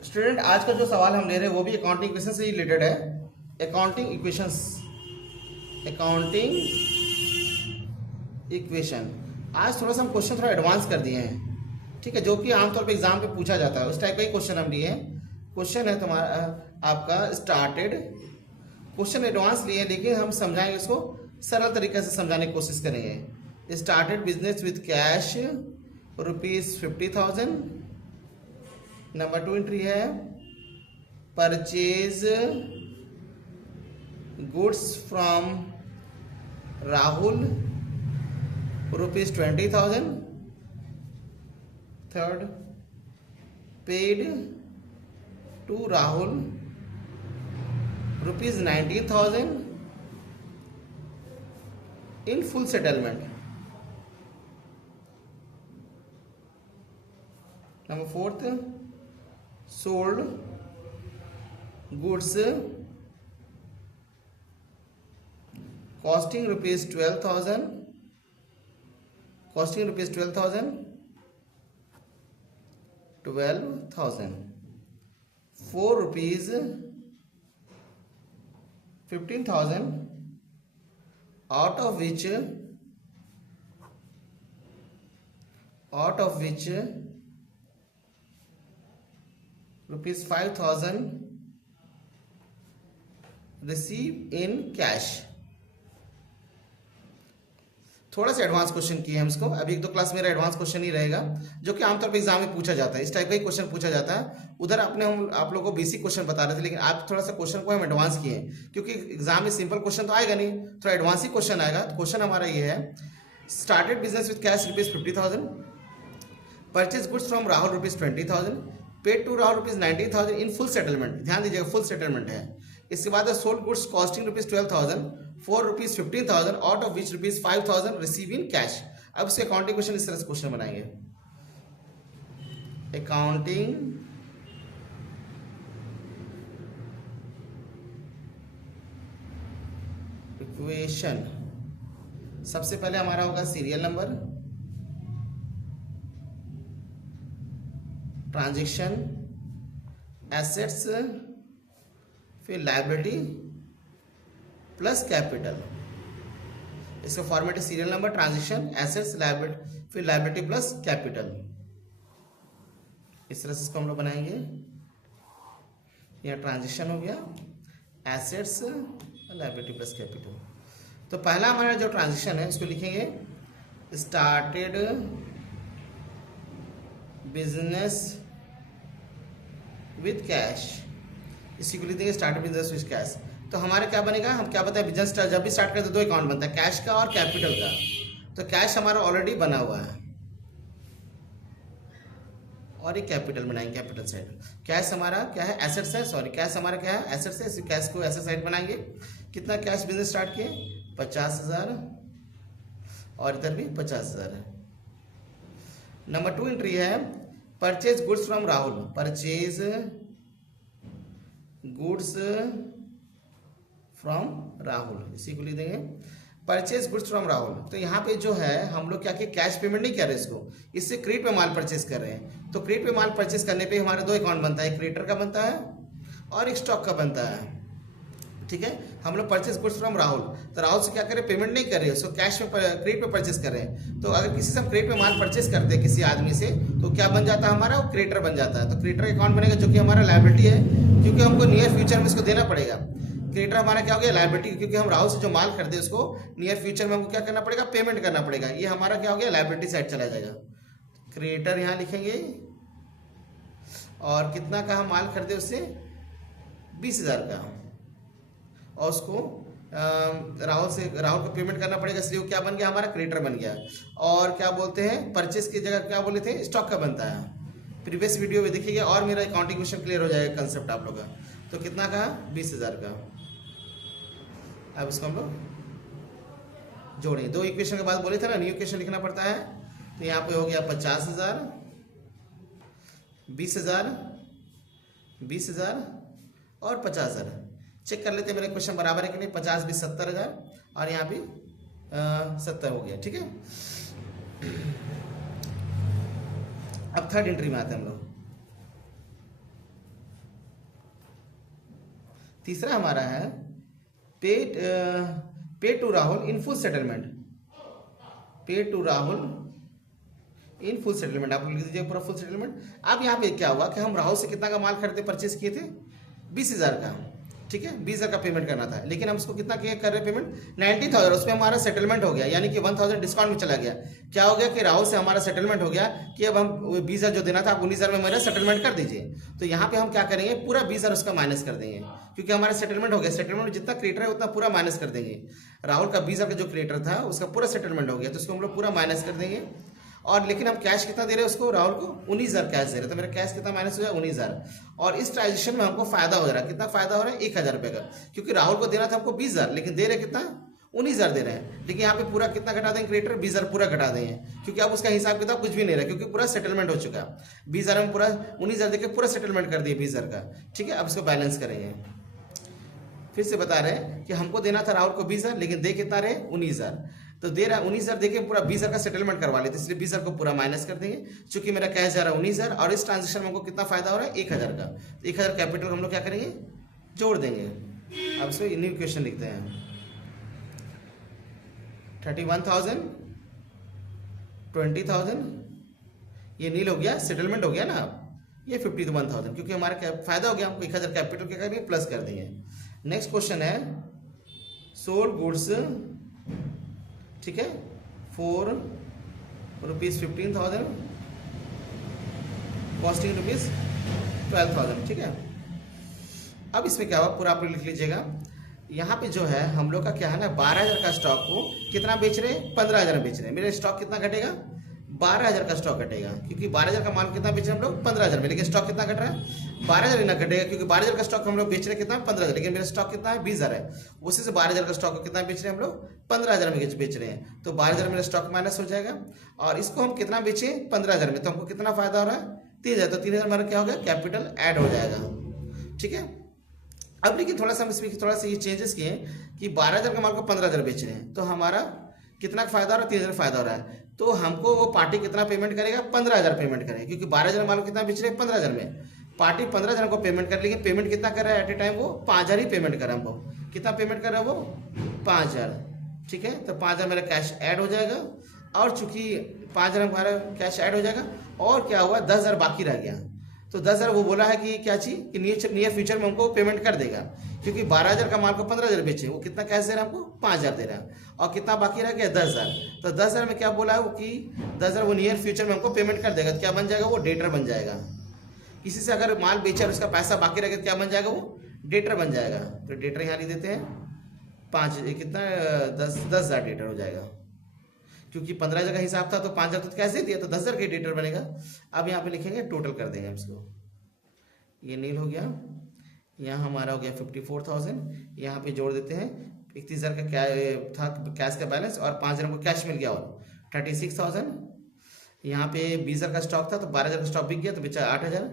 Student आज का जो सवाल हम ले रहे हैं वो भी अकाउंटिंग इक्वेशन से रिलेटेड है। Accounting equations, accounting equation. आज थोड़ा सा हम क्वेश्चन थोड़ा एडवांस कर दिए हैं, ठीक है, जो कि आमतौर पे एग्जाम पे पूछा जाता है उस टाइप का ही क्वेश्चन हम लिए हैं। क्वेश्चन है तुम्हारा आपका स्टार्टेड, क्वेश्चन एडवांस लिए हैं लेकिन हम समझाएंगे इसको सरल तरीके से समझाने की कोशिश करेंगे। Started business with cash ₹50,000। Number 2 entry है purchase goods from Rahul ₹20,000। Third, paid to Rahul ₹19,000 in full settlement. Number 4, sold goods costing ₹12,000, costing ₹12,000, 4 rupees 15,000, out of which ₹5,000 receive in cash. थोड़ा सा एडवांस क्वेश्चन किए हम इसको, अभी 1-2 क्लास मेरा एडवांस क्वेश्चन ही रहेगा जो कि आमतौर पे एग्जाम में पूछा जाता है। इस टाइप का ही क्वेश्चन पूछा जाता है। उधर अपने हम आप लोगों को बेसिक क्वेश्चन बता रहे थे, लेकिन आप थोड़ा सा क्वेश्चन को हम एडवांस किए हैं क्योंकि एग्जाम में सिंपल क्वेश्चन तो आएगा नहीं, थोड़ा एडवांस ही क्वेश्चन आएगा। तो क्वेश्चन हमारा ये है, started business with cash ₹50,000, purchase goods from Rahul ₹20,000, paid to Rahul ₹19,000 in full settlement. ध्यान दीजिएगा फुल सेटलमेंट है। इसके बाद sold goods costing ₹12,000, 4 rupees 15,000, out of which ₹5,000 receive in cash. अब इसके अकाउंटिंग क्वेश्चन इस तरह से क्वेश्चन बनाएंगे। अकाउंटिंग इक्वेशन, सबसे पहले हमारा होगा सीरियल नंबर, ट्रांजैक्शन, एसेट्स, फिर लायबिलिटी प्लस कैपिटल। इसका फॉर्मेट है serial number, transaction, assets, liability, फिर लायबिलिटी प्लस कैपिटल। इस तरह से इसको हम लोग बनाएंगे। यहाँ ट्रांजैक्शन हो गया, एसेट्स, लायबिलिटी प्लस कैपिटल। तो पहला हमारा जो ट्रांजैक्शन है उसको लिखेंगे स्टार्टेड बिजनेस विद कैश। इसी को लिख देंगे स्टार्टेड बिजनेस विद कैश। तो हमारे क्या बनेगा, हम क्या बताए, बिजनेस जब भी स्टार्ट करते 2 अकाउंट बनता है, कैश का और कैपिटल का। तो कैश हमारा ऑलरेडी बना हुआ है और ये कैपिटल बनाएंगे, कैपिटल साइड। कैश हमारा क्या है, एसेट्स है, सॉरी कैश हमारा क्या है, एसेट्स है। कैश को एसेट साइड बनाएंगे। कितना कैश बिजनेस स्टार्ट किए, 50,000, और इधर भी 50,000 है। नंबर 2 एंट्री है purchase goods from Rahul, purchase goods from Rahul, इसी को लिख देंगे परचेज गुड्स फ्रॉम राहुल। तो यहाँ पे जो है हम लोग क्या किए, कैश पेमेंट नहीं कर रहे इसको, इससे क्रेडिट पे माल परचेज कर रहे हैं। तो क्रेडिट पे माल परचेज करने पे हमारे 2 अकाउंट बनता है, एक क्रेडिटर का बनता है और एक स्टॉक का बनता है, ठीक है। हम लोग परचेज गुड्स फ्रॉम राहुल, तो राहुल से क्या करें, पेमेंट नहीं कर रहे, उसको कैश में क्रेडिट पे परचेज कर रहे हैं। तो अगर किसी से हम क्रेडिट पे माल परचेज करते हैं किसी आदमी से, तो क्या बन जाता है हमारा, वो क्रेडिटर बन जाता है। तो क्रेडिटर अकाउंट बनेगा जो कि हमारा लायबिलिटी है, क्योंकि हमको नियर फ्यूचर में इसको देना पड़ेगा। क्रेडिटर हमारा क्या हो गया, लायबिलिटी, क्योंकि हम राहुल से जो माल खरीदे उसको नियर फ्यूचर में हमको क्या करना पड़ेगा, पेमेंट करना पड़ेगा। ये हमारा क्या हो गया, लायबिलिटी साइड चला जाएगा। क्रेडिटर यहाँ लिखेंगे, और कितना का हम माल खरीदे उससे, 20,000 का, और उसको राहुल को पेमेंट करना पड़ेगा, इसलिए वो क्या बन गया, हमारा क्रेडिटर बन गया। और क्या बोलते हैं, परचेज की जगह क्या बोले थे, स्टॉक का बनता है। प्रीवियस वीडियो में देखिएगा और मेरा अकाउंटिंग क्वेश्चन क्लियर हो जाएगा कंसेप्ट आप लोग का। तो कितना का, 20,000 का। अब इसको हम लोग जोड़े, 2 इक्वेशन के बाद बोले थे ना न्यू इक्वेशन लिखना पड़ता है। तो यहाँ पे हो गया 50,000, 20,000, 20,000 और 50,000। चेक कर लेते हैं मेरे क्वेश्चन बराबर है कि नहीं, 50 20 70,000 और यहाँ भी 70 हो गया, ठीक है। अब थर्ड एंट्री में आते हैं हम लोग। तीसरा हमारा है pay to Rahul in full settlement, pay to Rahul in full settlement, आप लिख दीजिए पूरा फुल सेटलमेंट। अब यहाँ पे क्या हुआ कि हम राहुल से कितना का माल खरीदे परचेज किए थे 20,000 का, ठीक है 20,000 का पेमेंट करना था, लेकिन हम उसको कितना कर रहे पेमेंट 90,000, उसमें हमारा सेटलमेंट हो गया, यानी कि 1,000 डिस्काउंट में चला गया। क्या हो गया कि राहुल से हमारा सेटलमेंट हो गया कि अब हम 20,000 जो देना था आप 19,000 में मेरा सेटलमेंट कर दीजिए। तो यहाँ पे हम क्या करेंगे पूरा 20,000 उसका माइनस कर देंगे, क्योंकि हमारा सेटलमेंट हो गया। सेटलमेंट में जितना क्रिएटर है उतना पूरा माइनस कर देंगे। राहुल का 20,000 का जो क्रिएटर था उसका पूरा सेटलमेंट हो गया, तो उसको हम लोग पूरा माइनस कर देंगे। और लेकिन हम कैश कितना दे रहे हैं उसको, राहुल को 19,000 कैश दे रहे हैं, तो मेरा कैश कितना माइनस हो जाए 19,000। और इस ट्रांजेक्शन में हमको फायदा हो रहा है, कितना फायदा हो रहा है 1,000 रुपये का, क्योंकि राहुल को देना था हमको 20,000, लेकिन दे रहे कितना 19,000 दे रहे हैं। लेकिन यहाँ पे पूरा कितना घटा देंगे क्रिएटर 20,000 पूरा घटा देंगे, क्योंकि अब उसका हिसाब किताब कुछ भी नहीं रहा, क्योंकि पूरा सेटलमेंट हो चुका है। 20,000 में पूरा 19,000 देके पूरा सेटलमेंट कर दिए 20,000 का, ठीक है। अब इसको बैलेंस करेंगे, फिर से बता रहे हैं कि हमको देना था राहुल को 20,000, लेकिन दे कितना रहे 19,000, तो दे रहा 19,000 देके पूरा 20,000 का सेटलमेंट करवा लेते, इसलिए 20,000 को पूरा माइनस कर देंगे। चूंकि मेरा कैश जा रहा है 19,000 और इस ट्रांजेक्शन में हमको कितना फायदा हो रहा है 1,000 का, तो 1,000 कैपिटल हम लोग क्या करेंगे जोड़ देंगे। अब इसको न्यू क्वेश्चन लिखते हैं 31,000 20,000, ये नील हो गया सेटलमेंट हो गया ना, ये 51,000, क्योंकि हमारा फायदा हो गया, हमको 1,000 कैपिटल क्या करेंगे प्लस कर देंगे। नेक्स्ट क्वेश्चन है सोल्ड गुड्स, ठीक है 4 रुपीज 15,000 कॉस्टिंग रुपीज 12,000, ठीक है। अब इसमें क्या हुआ पूरा आप लिख लीजिएगा। यहाँ पे जो है हम लोग का क्या है ना 12,000 का स्टॉक को कितना बेच रहे हैं 15,000 में बेच रहे हैं। मेरे स्टॉक कितना घटेगा 12,000 का स्टॉक घटेगा, क्योंकि 12,000 का माल कितना बेच रहे हैं हम लोग 15,000 में, लेकिन स्टॉक कितना घट रहा है 12,000 ना घटेगा, क्योंकि 12,000 का स्टॉक हम लोग बेच रहे हैं कितना 15,000, लेकिन मेरा स्टॉक कितना है 20,000 है। उसी से 12,000 का स्टॉक को कितना बेच रहे हैं हम लोग 15,000 में बेच रहे हैं, तो 12,000 मेरा स्टॉक माइनस हो जाएगा। और इसको हम कितना बेचे 15,000 में, तो हमको कितना फायदा हो रहा है 3,000, तो 3,000 हमारा क्या हो गया कैपिटल ऐड हो जाएगा, ठीक है। अब लेकिन थोड़ा सा हम इसमें थोड़ा सा ये चेंजेस किए कि 12,000 का माल को 15,000 बेच रहे हैं, तो हमारा कितना फायदा हो रहा है 3,000 फायदा हो रहा है। तो हमको वो पार्टी कितना पेमेंट करेगा 15,000 पेमेंट करेगा, क्योंकि 12,000 माल कितना बेच रहे हैं 15,000 में, पार्टी 15,000 को पेमेंट कर, लेकिन पेमेंट कितना कर रहा है एट ए टाइम वो 5,000 ही पेमेंट कर रहा है हमको। कितना पेमेंट कर रहा है वो 5,000, ठीक है। तो 5,000 मेरा कैश ऐड हो जाएगा, और चूंकि 5,000 हमारा कैश ऐड हो जाएगा, और क्या हुआ 10,000 बाकी रह गया, तो 10,000 वो बोला है कि क्या चीज कि नियर फ्यूचर में हमको पेमेंट कर देगा, क्योंकि 12,000 का माल को 15,000 बेचे, वो कितना कैश दे रहा है हमको 5,000 दे रहा है, और कितना बाकी रह गया 10,000। तो 10,000 में क्या बोला है वो कि 10,000 वो नियर फ्यूचर में हमको पेमेंट कर देगा, तो क्या बन जाएगा वो डेटर बन जाएगा। किसी से अगर माल बेचा और उसका पैसा बाकी रह गया, क्या बन जाएगा वो डेटर बन जाएगा। तो डेटर यहाँ लिख देते हैं 5 कितना 10,000 डेटर हो जाएगा, क्योंकि 15,000 का हिसाब था तो 5,000 तो कैसे दिया, तो 10,000 के डेटर बनेगा। अब यहाँ पे लिखेंगे टोटल कर देंगे हम इसको, ये नील हो गया, यहाँ हमारा हो गया 54,000, यहाँ पे जोड़ देते हैं 31,000 का क्या था कैश का बैलेंस, और 5,000 को कैश मिल गया और 36,000। यहाँ पे 20,000 का स्टॉक था तो 12,000 का स्टॉक बिक गया तो बेचा 8,000,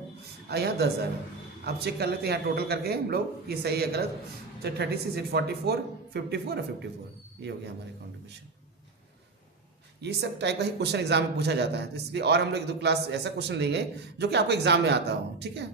और यहाँ 10,000। अब चेक कर लेते हैं यहाँ टोटल करके हम लोग ये सही है गलत, तो 36 8 44 54 और 54, ये हो गया हमारे कॉन्ट्रीब्यूशन। ये सब टाइप का ही क्वेश्चन एग्जाम में पूछा जाता है, तो इसलिए और हम लोग 2 क्लास ऐसा क्वेश्चन लेंगे जो कि आपको एग्जाम में आता हो, ठीक है।